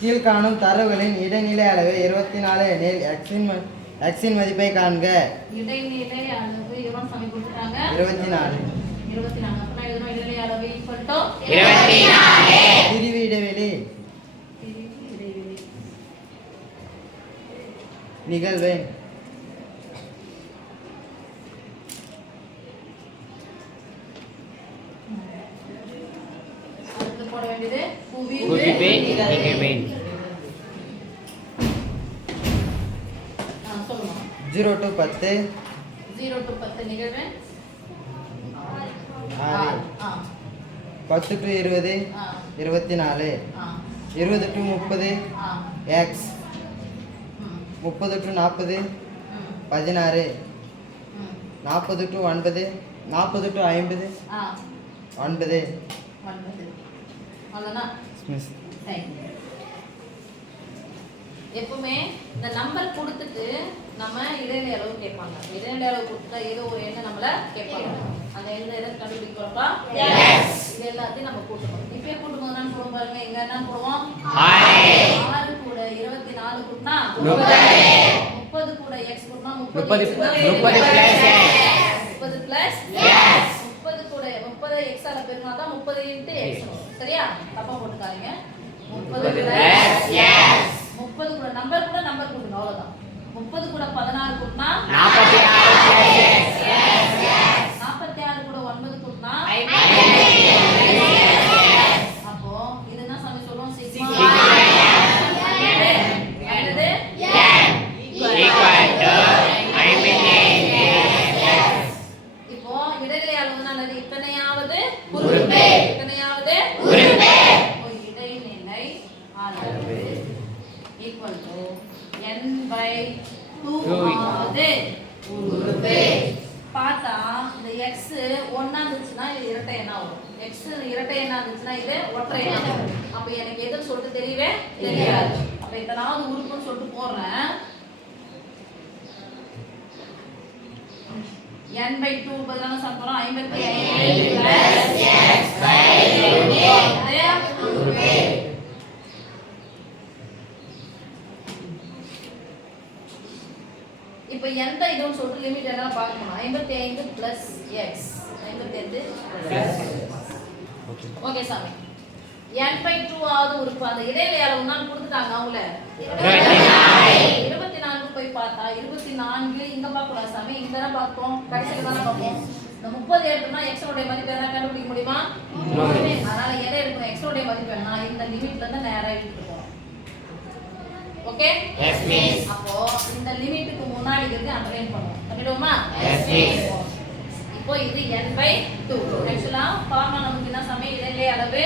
கீழ்காணும் தரவுகளின் இடைநிலை அளவு இருபத்தி நாலு எனில் எக்ஸின் எக்ஸின் மதிப்பை காண்க. இடைநிலை அளவு எவ்வளவு சாமி கொடுத்துட்டாங்க. இருபத்தி நாலு இருபத்தி நாலு அப்ப நான் எழுதணும் இடைநிலை அளவு ஈக்குவல் டு இருபத்தி பிரிவு இடைவெளி. இடைவெளி நிகழ்வெண் அடுத்து போட வேண்டியது குவிவு குவிவு நிகழ்வு. சொல்லுங்க ஜீரோ டு பத்து. ஜீரோ டு பத்து நிகழ்வு. பத்து டு இருபது. இருபத்தி நாலு இருபது டு முப்பது. எக்ஸ் முப்பது டு நாற்பது. பதினாறு. நாற்பது டு ஒன்பது. நாற்பது டு ஐம்பது. ஒன்பது. மிஸ் எப்பவுமே இந்த நம்பர் கொடுத்துட்டு நம்ம இடைநிலை அளவு கேட்பாங்க. இடைநிலை அளவு கொடுத்துட்டா ஏதோ ஒரு எண்ணை நம்மள கேட்பாங்க. அந்த எண்ணை எதை கண்டுபிடிக்கிறோம்ப்பா? இது எல்லாத்தையும் நம்ம கூட்டணும் இப்பயே கூட்டும் போது என்ன போடுவோம் பாருங்க. எங்க என்ன போடுவோம்? ஆறு கூட இருபத்தி நாலு கூட்டினா முப்பது. கூட எக்ஸ் கூட்டினா முப்பது. முப்பது பிளஸ் முப்பது பிளஸ் முப்பது கூட முப்பது எக்ஸால பெருமா தான் முப்பது இன்ட்டு எக்ஸ் சரியா? தப்பா போட்டுக்காதீங்க. முப்பது முப்பது பிளஸ் plus முப்பது கூட நம்பர் கூட நம்பர் கொடுங்க அவ்வளவுதான் முப்பது கூட பதினாறு கூட்டினா நாற்பத்தி ஆறு நாற்பத்தி ஆறு கூட ஒன்பது கூட்டினா அப்போ இது என்ன சாமி சொல்லுவோம் சிக்மா என்னது ஈக்குவல் டு ஐம்பத்தி ஐந்து இப்போ இடைநிலை அளவுனா என்னது இத்தனையாவது உறுப்பு இத்தனையாவது உறுப்பு. இப்போ இடைநிலை அளவு ஈக்குவல் டு n. ஆவது உறுப்பு. பார்த்தா இந்த x ஒண்ணா இருந்துச்சுன்னா இது இரட்டை எண்ணா வரும். x இரட்டை எண்ணா இருந்துச்சுன்னா இது ஒற்றை எண்ணா வரும். அப்ப எனக்கு எதுன்னு சொல்லிட்டு தெரியவே தெரியாது. அப்ப இத்தனாவது உறுப்புன்னு சொல்லிட்டு போடுறேன். n by 2 பதிலாக சாப்பிடுறோம் plus x by இப்போ எந்த இதுன்னு சொல்லிட்டு லிமிட் எல்லாம் பார்க்கணும்? ஐம்பத்தி ஐந்து பிளஸ் எக்ஸ் ஐம்பத்தி ஐந்து ஓகே சாமி. N பை டூ ஆவது உறுப்பு. அந்த இடைநிலை அளவு தான் கொடுத்துட்டாங்க அவங்கள. இருபத்தி நான்கு போய் பார்த்தா இருபத்தி நான்கு. இங்க பார்க்க கூடாது சாமி. இங்க தானே பார்ப்போம் கடைசியில் தானே பார்ப்போம் இந்த முப்பது எடுத்தோம்னா எக்ஸ் உடைய மதிப்பு என்ன கண்டுபிடிக்க முடியுமா? அதனால எதை எடுக்கணும்? எக்ஸ் உடைய மதிப்பு என்ன இந்த லிமிட்ல இருந்து நேரா எடுத்துட்டு போறோம் ஓகே Yes, miss. அப்போ இந்த லிமிட்டுக்கு முன்னாடி இருக்கு அண்டர்லைன் பண்ணுவோம். பண்ணிடுவோமா? Yes, miss. இப்போ இது n by two actually formula நமக்கு என்ன சமயம்? இடைநிலை அளவு?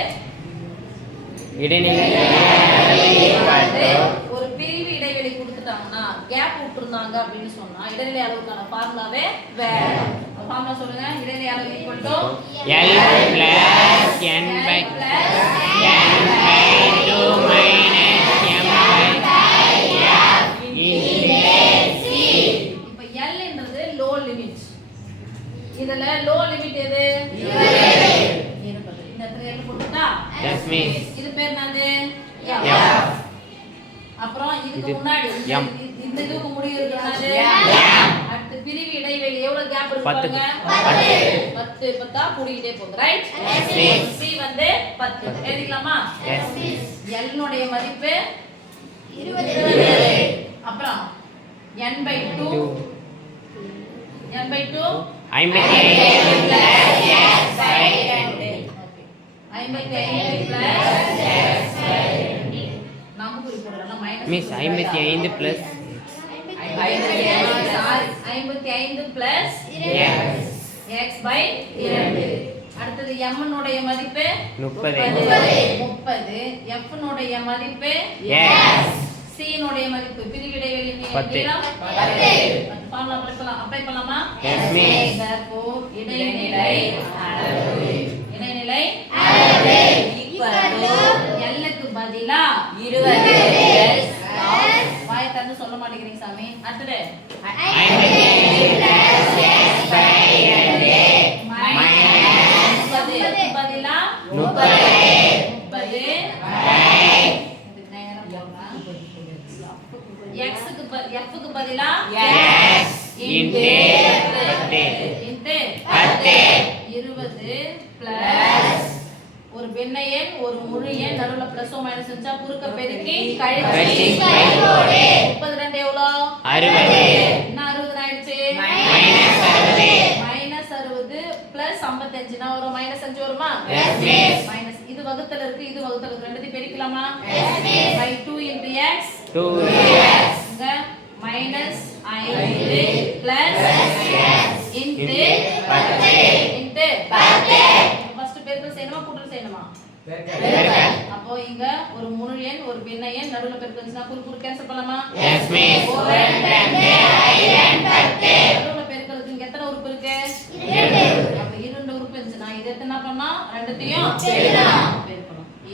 இடைநிலை ஒரு பிரிவு இடைவெளி கொடுத்துட்டாங்கன்னா கேப் விட்டுருந்தாங்க அப்படின்னு சொன்னா இடைநிலை அளவுக்கான ஃபார்முலாவே வேற. ஃபார்முலா சொல்லுங்க. இடைநிலை அளவு equal to L n n by 2 minus m by f is இப்ப L ன்றது லோ லிமிட் இதுல லோ லிமிட் எது 20 இந்த இடத்துல L போட்டுட்டா Yes, miss. இது பேர் என்னது F. அப்புறம் இதுக்கு இது முன்னாடி இந்த- இதுக்கு முடிவு இருக்கிறது அடுத்து பிரிவு இடைவெளி எவ்வளவு கேப் இருக்கு பத்து. பாருங்க. பத்து. பத்தா. கூடிக்கிட்டே போகுது. ரைட். சி வந்து பத்து. எழுதிக்கலாமா? Yes. L னுடைய மதிப்பு அப்புறம் n by two n by two ஐம்பத்தி plus ஐம்பத்தி ஐந்து பிளஸ் நாமக்குறி போடுறோம் மைனஸ் மிஸ் ஐம்பத்தி ஐந்து சாரி ஐம்பத்தி ஐந்து பிளஸ் x எக்ஸ் பை இரண்டு. அடுத்தது m னுடைய மதிப்பு முப்பது. முப்பது. F னுடைய மதிப்பு Yes. c னுடைய மதிப்பு. பிரிவு இடைவெளி. நீளம் ஃபார்முலா அப்ளை பண்ணலாம் அப்ளை பண்ணலாமா? Yes, miss. therefore இடைநிலை அளவு. இடைநிலை அளவு. L க்கு பதிலா 20 எக்ஸுக்கு எஃப்க்கு பதிலா எக்ஸ் இன்ட்டு இன்ட்டு பத்து. இன்ட்டு பத்து. இருபது பிளஸ் ஒரு எண்? ஒரு முழு எண். நடுவுல பிளஸ் மைனஸ் இருந்துச்சா குறுக்க பெருக்கி கழிச்சு. முப்பது ரெண்டு எவ்வளோ? அறுபது. என்ன அறுபது ஆயிடுச்சு? மைனஸ் அறுபது. பிளஸ் ஐம்பத்தஞ்சுனா வரும் மைனஸ் அஞ்சு வருமா. மைனஸ் இது வகுத்தல இருக்கு இது வகுத்தல இருக்கு. ரெண்டுத்தையும் பெருக்கலாமா? பை டூ இன்டு எக்ஸ் அப்போ இங்க ஒரு முழு எண் ஒரு பின்ன எண் நடுவுல பெருக்கல் இருந்துச்சுன்னா குறு குறு கேன்சல் பண்ணலாமா? நடுவுல பெருக்கல் இருக்கு. இங்க எத்தனை உறுப்பு இருக்கு? அப்ப இரண்டு உறுப்பு இருந்துச்சுன்னா இது எத்தனை பண்ணா? ரெண்டுத்தையும்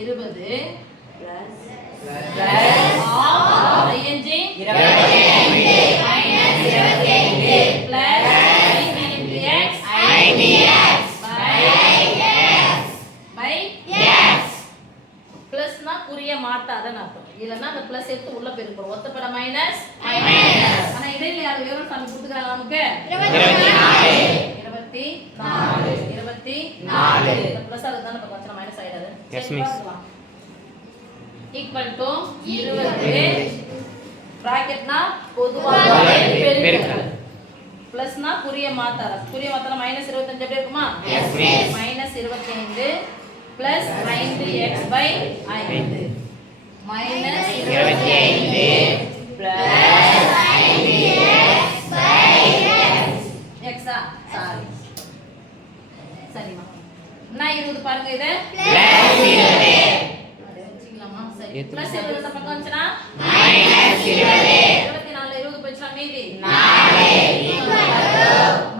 இருபது. ஐஎன்ஜி பிளஸ் எடுத்து உள்ள பெருக்கணும் ஒத்தப்பட மைனஸ் ஆனா இடையில யாரும் விவரம் சாமி கொடுத்துக்கிறாங்க நமக்கு? இருபத்தி நாலு. இருபத்தி நாலு. பிளஸ் அதுக்கு தானே இப்போ கொஞ்சம் மைனஸ் ஆயிடாது. ஈக்குவல் டு இருபது. பிராக்கெட்னா பொதுவாக பெருக்கல். பிளஸ்னா குறிய மாத்தார. குறிய மாத்தார மைனஸ் இருபத்தஞ்சு எப்படி இருக்குமா. மைனஸ் இருபத்தி ஐந்து பிளஸ் ஐந்து எக்ஸ் பை ஐந்து. மைனஸ் இருபத்தி ஐந்து. எக்ஸா சாரி சரிம்மா. என்ன இருபது பாருங்க இது. பிளஸ் இருபது அதை வச்சுக்கலாமா சரி எத்தனை? பிளஸ் இருபது இந்த பக்கம் வந்துச்சுன்னா மைனஸ் இருபது இருபத்தி நாலுல இருபது போச்சுன்னா மீதி நாலு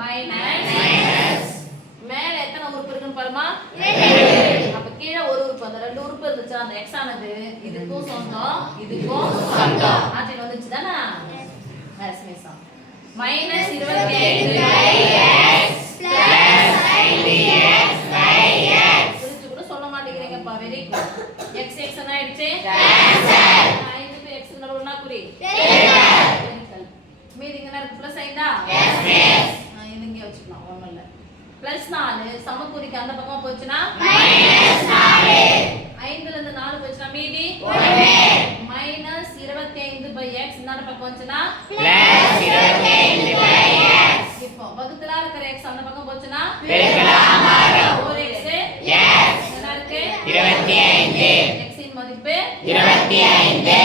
மைனஸ் மேல எத்தனை உறுப்பு இருக்குன்னு பாருமா அப்ப கீழே ஒரு உறுப்பு அந்த ரெண்டு உறுப்பு இருந்துச்சு அந்த எக்ஸ் ஆனது இதுக்கும் சொந்தம் இதுக்கும் சொந்தம். ஆட்சியில் வந்துச்சு தானே மேஸ் மைனஸ் இருபத்தி ஐந்து கூட சொல்ல மாட்டேங்கிறீங்கப்பா வெரி குட் எக்ஸ் எக்ஸ் என்ன ஆயிடுச்சு? ஐந்துக்கு எக்ஸ் நடுவுனா குறி. பெருக்கல். மீதி இங்க என்ன இருக்கு பிளஸ் ஐந்தா ஆ, இது இங்கே வச்சுக்கலாம் ஒண்ணும் இல்ல. பிளஸ் நாலு சமக்குறிக்கு அந்த பக்கம் போச்சுன்னா இருந்து நாலு போச்சுன்னா மீதி இருபத்தி ஐந்து பை எக்ஸ் இந்த பக்கம் வந்துச்சுன்னா பிளஸ் இருபத்தி ஐந்து இப்போ வகுத்துல இருக்கிற எக்ஸ் அந்த பக்கம் போச்சுன்னா? பெருக்கலாம் மாறும். ஒரு எக்ஸ் Yes. என்ன இருக்கு? இருபத்தி ஐந்து எக்ஸின் மதிப்பு இருபத்தி ஐந்து